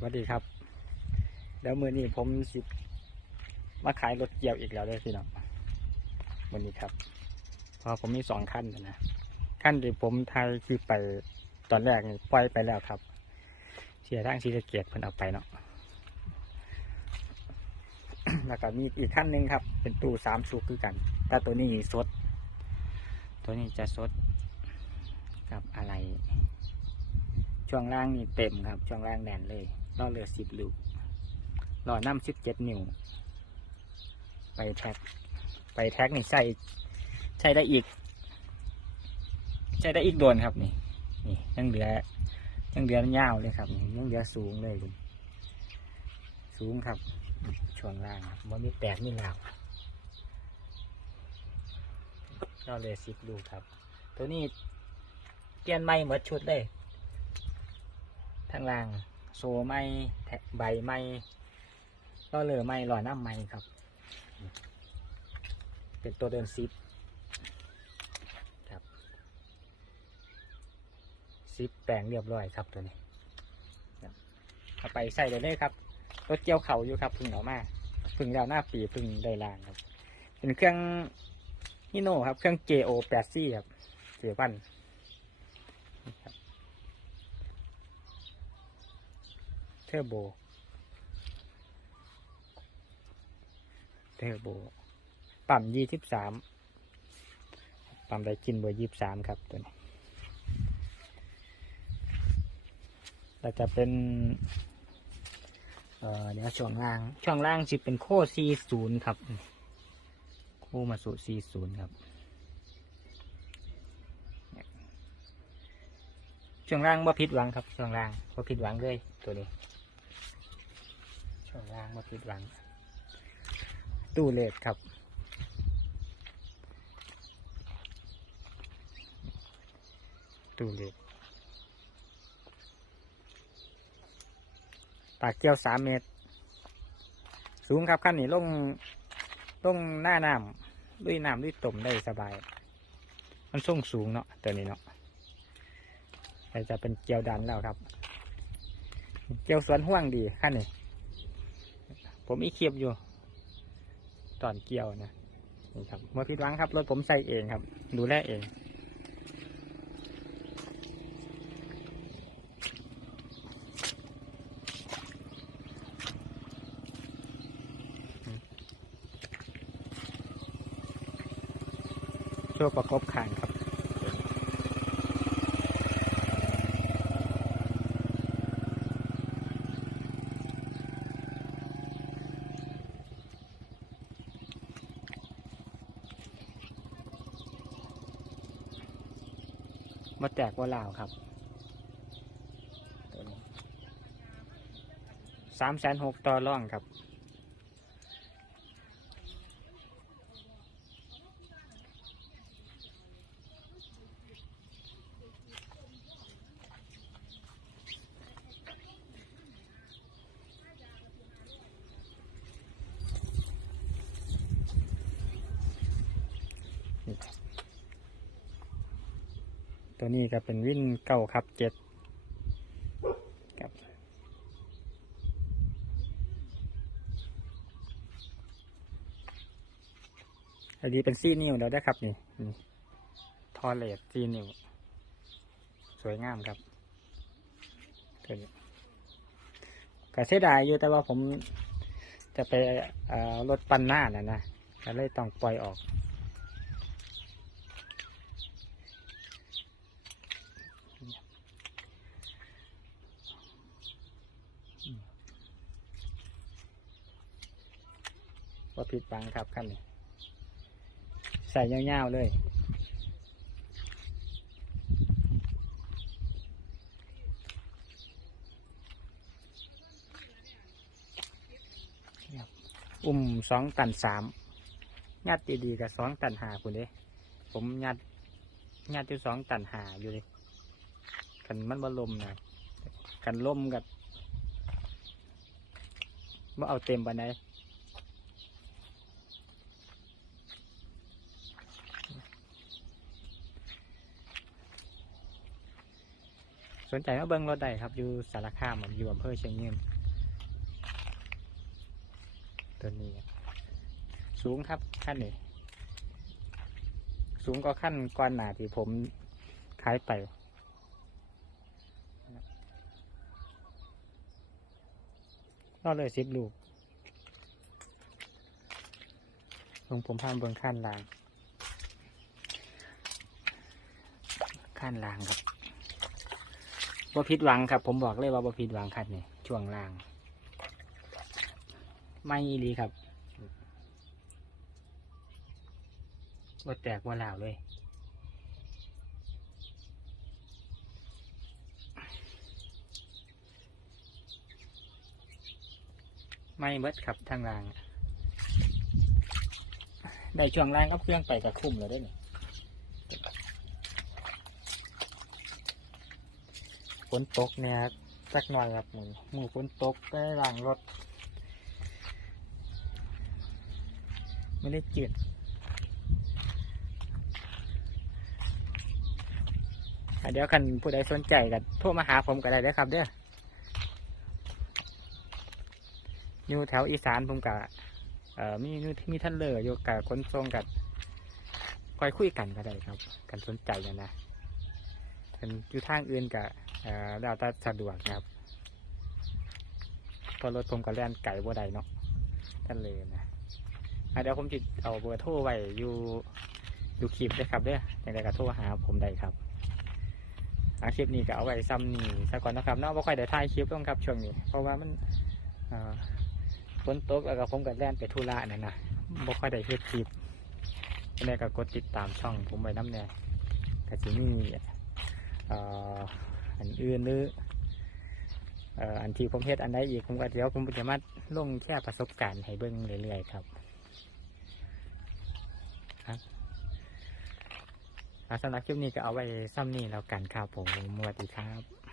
สวัสดีครับแล้วมือนี้ผมสิมาขายรถเกี่ยวอีกแล้วเลยพี่น้องวันนี้ครับเพราะผมมีสองขั้นนะขั้นที่ผมทายคือไปตอนแรกนี่ปล่อยไปแล้วครับ เสียทางซีสะเกียรเพิ่นเอาไปเนาะแล้วก็มีอีกขั้นหนึ่งครับ เป็นตู้สามชุกคือกัน แต่ตัวนี้สด ตัวนี้จะสดกับอะไร ช่วงล่างนี่เต็มครับ ช่วงล่างแน่นเลย ล่อเรือสิบลูกล่อน้ำสิบเจ็ดนิ้ว ไปแท็ก ไปแท็กนี่ใส่ใช้ได้อีก ใช้ได้อีกโดนครับนี่ นี่ยังเหลือยังเหลือยาวเลยครับยังเหลือสูงเลยลสูงครับ ช่วงล่างครับมันมีแตกมีหลาวล่อเรือสิบลูกครับ ตัวนี้เปลี่ยนไม่หมดชุดเลยทางล่าง โซไม้แทะใบไม้ก็เลือไม้หล่อน้ำไม้ครับ เป็นตัวเดินซิปครับซิปแปลงเรียบร้อยครับตัวนี้ขับเอาไปใส่เลยเลยครับรถเกี่ยวเข่าอยู่ครับพึ่งเอามาพึ่งดาวหน้าปีพึ่งได้ลางครับ เป็นเครื่องฮิโน่ครับ เครื่อง JO 8 c ครับเสียพันครับ เทอร์โบ เทอร์โบ ปั๊มยี่สิบสาม ปั๊มได้กินเบอร์ยี่สิบสามครับตัวนี้เราจะเป็น เอ่อ เดี๋ยวช่วงล่าง ช่วงล่างจะเป็นโค้ซีศูนย์ครับโค้มาสู่ซีศูนย์ครับช่วงล่างว่าผิดหวังครับช่วงล่างว่าผิดหวังเลยตัวนี้ ช่วงล่างว่าผิดหวัง ตู้เลดครับ ตู้เลดปากเกี่ยวสามเมตร สูงครับขั้นนี้ลงลงหน้าน้ำด้วยน้ำด้วยต่มได้สบาย มันส่งสูงเนาะตัวนี้เนาะแต่จะเป็นเกียวดันแล้วครับ เกียวสวนห่วงดีขั้นนี้ ผมอีเคียบอยู่ ตอนเกี่ยวนะนี่ครับเมื่อพิดหวังครับรถผมใส่เองครับ ดูแลเองช่วงประกบคางครับ มาแตกว่าลาวครับสามแสนหกต่อร่องครับ ตัวนี้ก็เป็นวินเก่าครับเจ็ดครับอันนี้เป็นซีนิวแล้วได้ครับนี่ทอเลสซี่นิ้วสวยงามครับตัวนี้ก็เสียดายอยู่แต่ว่าผมจะไปรถปั้นหน้าน่ะนะก็เลยต้องปล่อยออก ว่าผิดบังครับขั้นนี้ใส่ยาๆเลย อุ้มสองตันสามงัดดีๆกับสองตันหาคุณเด้ผมงัดงัดอยู่สองตันหาอยู่เลยกันมันบ่ลมนะกันลมกับว่าเอาเต็มไปาน สนใจมาเบิ้งรถได้ครับ อยู่สารคามอยู่อำเภอเชียงยืนตัวนี้ สูงครับขั้นนี้สูงก็ขั้นก้อนหนาที่ผมขายไปก็เลยสิบลูกลงผมพามเบิ้งขั้นล่าง ขั้นล่างครับ บ่ผิดหวังครับ ผมบอกเลยว่าบ่ผิดหวังคัดนี่ช่วงล่าง ไม่อีหลีครับบ่แตกบ่าหลาวเลย ไม่เบิดครับทางล่าง ได้ช่วงล่างก็เครื่องไปกับคุ้มแล้วด้วยนี่ ฝนตกเนี่ยครับสักหน่อยครับหมูหมูฝนตกได้ล่างรถ ไม่ได้จืดอะเดี๋ยวคันผู้ใดสนใจกันโทรมาหาผมก็ได้เด้ครับเด้ออยู่แถวอีสานผมกะเอ่อมีมีมีท่านเลออยู่กับคนทรงกับคอยคุยกันก็ได้ครับ กันสนใจกันนะ อยู่ทางอื่นกับเอ่อแล้วแต่สะดวกนะครับพอรถผมก็แล่นไก่บ่ได้เนาะท่านเลยนะะเดี๋ยวผมจะเอาเบอร์โทรไว้อยู่อยู่คลิปด้วยครับเด้ออย่างไรก็โทรหาผมได้ครับอาคลิปนี้ก็เอาไว้ซ้ำนี่ซะก่อนนะครับเนาะบ่ค่อยได้ถ่ายคลิปต้องครับช่วงนี้ เพราะว่ามันฝนตกแล้วก็ผมก็แล่นไปธุระนั่นนะบ่ค่อยได้เฮ็ดคลิปยังไงก็กดติดตามช่องผมไว้น้ำแน่ก็สิมี่ อันอื่นหรืออันที่ผมเฮ็ดอันใดอีกผมก็เดี๋ยวผมจะมาลงแค่ประสบการณ์ให้เบิ้งเรื่อยๆครับสำหรับคลิปนี้ก็เอาไว้ซ้ำนี่แล้วกันครับผมสวัสดีครับ